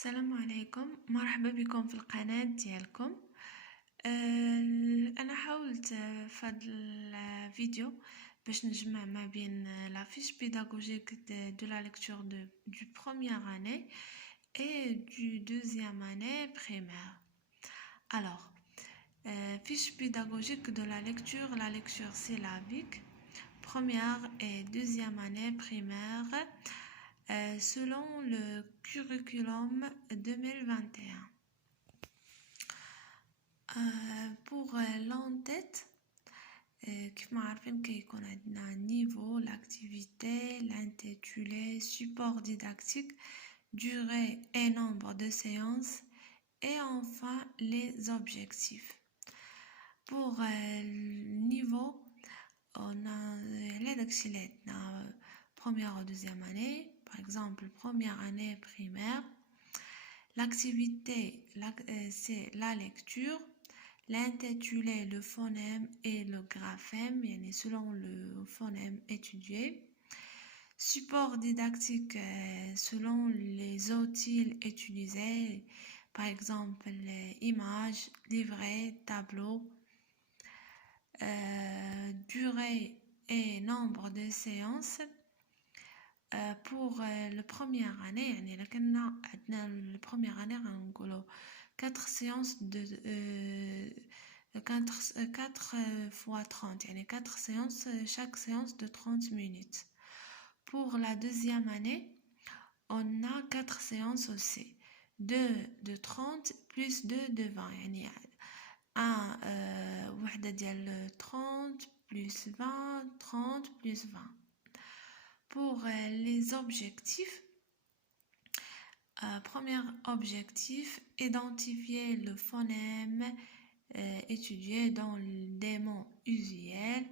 السلام عليكم، مرحبا بكم في القناة ديالكم. انا حاولت في هذا الفيديو باش نجمع ما بين la fiche pédagogique de la lecture du première année et du deuxième année primaire. Alors, fiche pédagogique de la lecture syllabique première et deuxième année primaire selon le curriculum 2021. Pour l'en-tête, كيف ما عارفين كيكون عندنا niveau, l'activité, l'intitulé, support didactique, durée et nombre de séances et enfin les objectifs. Pour le niveau, on a les première ou deuxième année, par exemple première année primaire. L'activité, c'est la lecture, l'intitulé, le phonème et le graphème, selon le phonème étudié. Support didactique, selon les outils utilisés, par exemple les images, livrets, tableaux. Durée et nombre de séances. Pour la première année, la première année, on a 4 séances de 4 fois 30, 4 séances, chaque séance de 30 minutes. Pour la deuxième année, on a 4 séances aussi, 2 de 30 plus 2 de 20, وحدة ديال 30 plus 20, 30 plus 20. Pour les objectifs, premier objectif, identifier le phonème étudié dans des mots usuels,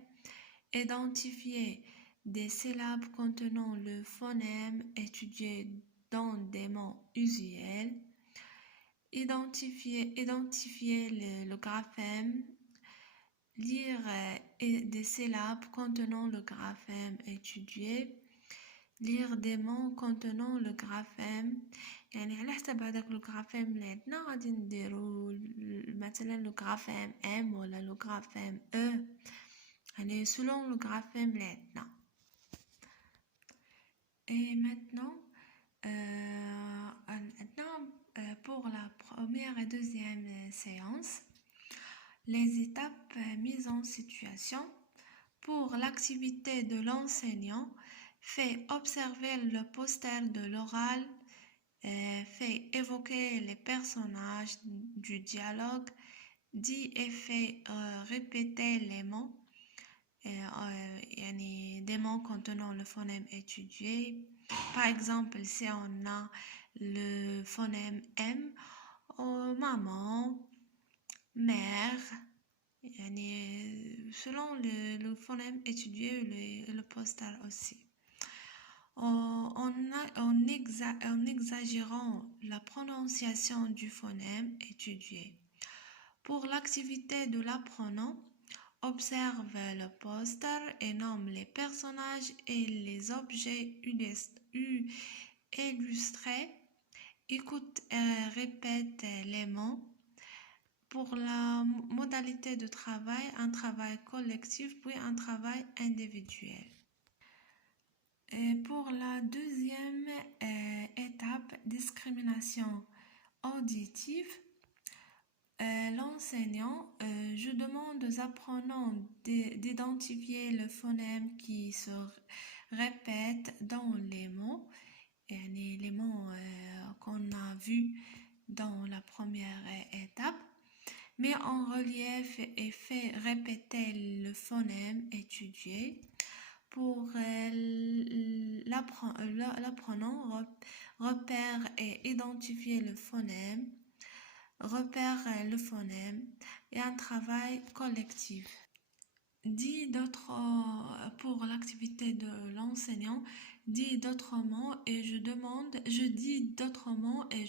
identifier des syllabes contenant le phonème étudié dans des mots usuels, identifier le graphème, lire des syllabes contenant le graphème étudié, lire des mots contenant le graphème. على حسب هذاك le graphème اللي عندنا غادي نديرو مثلا le graphème M ولا le graphème E selon le graphème اللي عندنا. Et maintenant pour la première et deuxième séance, les étapes mises en situation. Pour l'activité de l'enseignant, fait observer le poster de l'oral, fait évoquer les personnages du dialogue, dit et fait répéter les mots, des mots contenant le phonème étudié. Par exemple, si on a le phonème M, maman, mère, selon le phonème étudié, le poster aussi. En exagérant la prononciation du phonème étudié. Pour l'activité de l'apprenant, observe le poster et nomme les personnages et les objets illustrés. Écoute et répète les mots. Pour la modalité de travail, un travail collectif puis un travail individuel. Et pour la deuxième étape, discrimination auditive, l'enseignant, je demande aux apprenants d'identifier le phonème qui se répète dans les mots, les mots qu'on a vus dans la première étape, mais en relief et fait répéter le phonème étudié. Pour l'apprenant, repère et identifier le phonème, et un travail collectif. Pour l'activité de l'enseignant, je dis d'autres mots et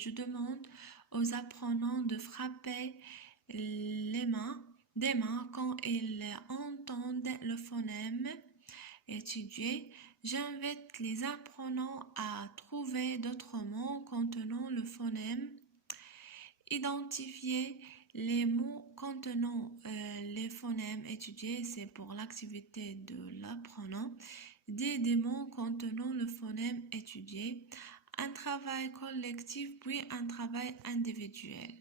je demande aux apprenants de frapper des mains quand ils entendent le phonème étudié. J'invite les apprenants à trouver d'autres mots contenant le phonème. Identifier les mots contenant les phonèmes étudiés, c'est pour l'activité de l'apprenant. Des mots contenant le phonème étudié. Un travail collectif puis un travail individuel.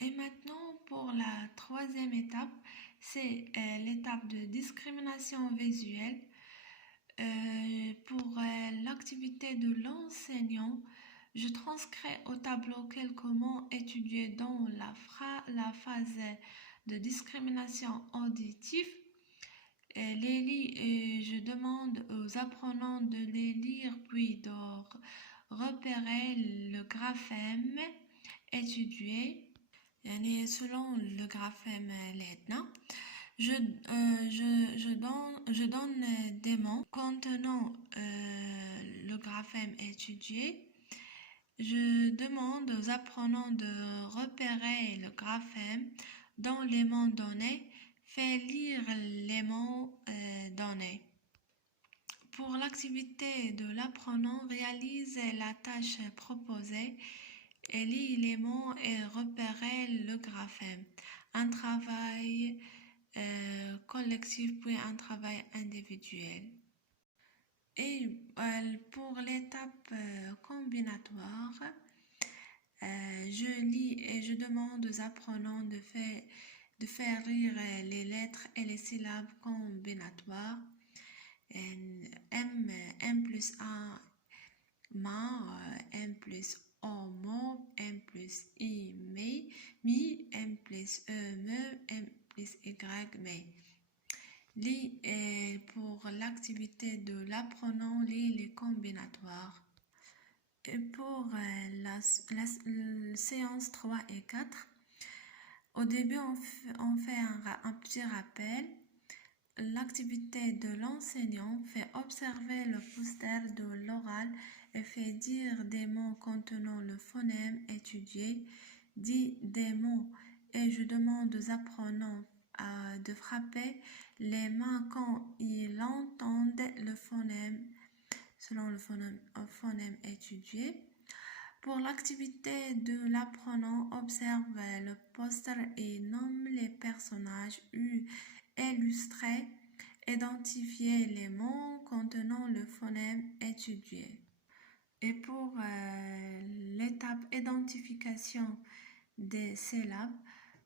Et maintenant, pour la troisième étape, c'est l'étape de discrimination visuelle. Pour l'activité de l'enseignant, je transcris au tableau quelques mots étudiés dans la phase de discrimination auditive. Je demande aux apprenants de les lire puis de repérer le graphème étudié. Selon le graphème LEDNA, je donne des mots contenant le graphème étudié. Je demande aux apprenants de repérer le graphème dans les mots donnés. Fais lire les mots donnés. Pour l'activité de l'apprenant, réalise la tâche proposée. Lis les mots et repérer le graphème. Un travail collectif puis un travail individuel. Et pour l'étape combinatoire, je lis et je demande aux apprenants de faire lire les lettres et les syllabes combinatoires. M plus A, ma, M plus O, mo, M plus I, mi, M plus E, me, M plus Y, mais. Pour l'activité de l'apprenant, les combinatoires. Et pour la séance 3 et 4, au début, on fait un petit rappel. L'activité de l'enseignant fait observer le poster de l'oral et fait dire des mots contenant le phonème étudié, dit des mots et je demande aux apprenants de frapper les mains quand ils entendent le phonème selon le phonème étudié. Pour l'activité de l'apprenant, observe le poster et nomme les personnages illustrés, identifier les mots contenant le phonème étudié. Et pour l'étape identification des syllabes,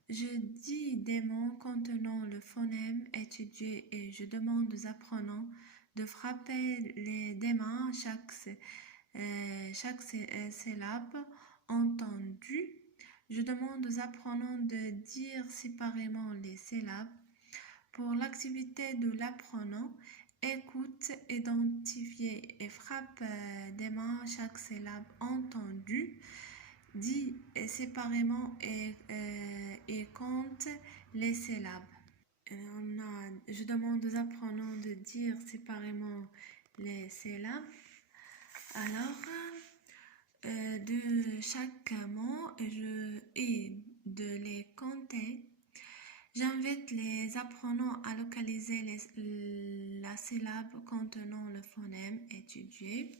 je dis des mots contenant le phonème étudié et je demande aux apprenants de frapper des mains chaque syllabe entendue. Je demande aux apprenants de dire séparément les syllabes. Pour l'activité de l'apprenant, écoute, identifie et frappe des mains chaque syllabe entendue. Dit séparément et compte les syllabes. Je demande aux apprenants de dire séparément les syllabes. Alors, de chaque mot et de les compter. J'invite les apprenants à localiser la syllabe contenant le phonème étudié.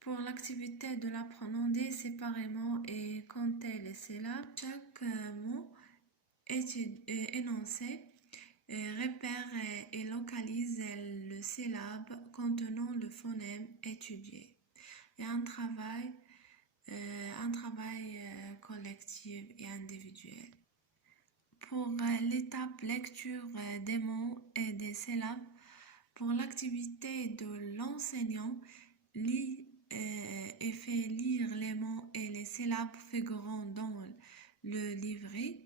Pour l'activité de l'apprenant, dire séparément et compter les syllabes. Chaque mot énoncé repère et localise le syllabe contenant le phonème étudié. Et un travail collectif et individuel. Pour l'étape lecture des mots et des syllabes, pour l'activité de l'enseignant, lit et fait lire les mots et les syllabes figurant dans le livret.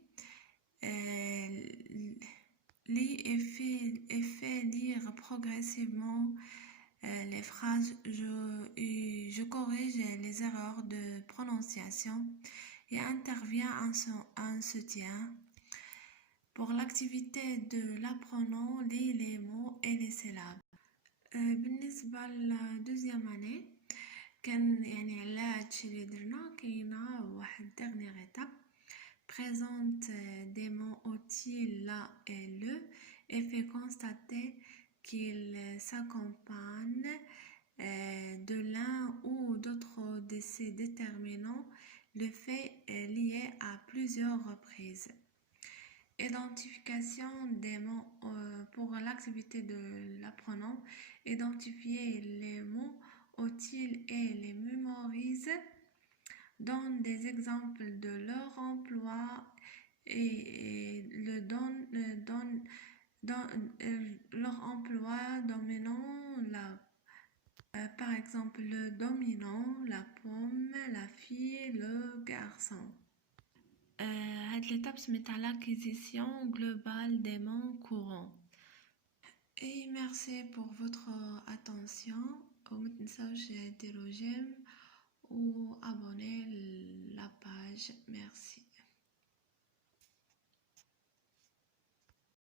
Lit et fait lire progressivement les phrases. Je corrige les erreurs de prononciation et intervient en soutien. Pour l'activité de l'apprenant, lit les mots et les syllabes. بالنسبة للدوزيام année كان على هادشي اللي درنا كاينه واحد dernière étape. Présente des mots utiles là et le et fait constater qu'ils s'accompagnent de l'un ou d'autres des ces déterminants, le fait est lié à plusieurs reprises. Identification des mots pour l'activité de l'apprenant. Identifier les mots utiles et les mémoriser. Donne des exemples de leur emploi et le leur emploi dominant par exemple le dominant, la pomme, la fille, le garçon. هاد l'étape se met à l'acquisition globale des mots courants. Et merci pour votre attention. وما تنسوش ديروا j'aime ou abonner la page. Merci.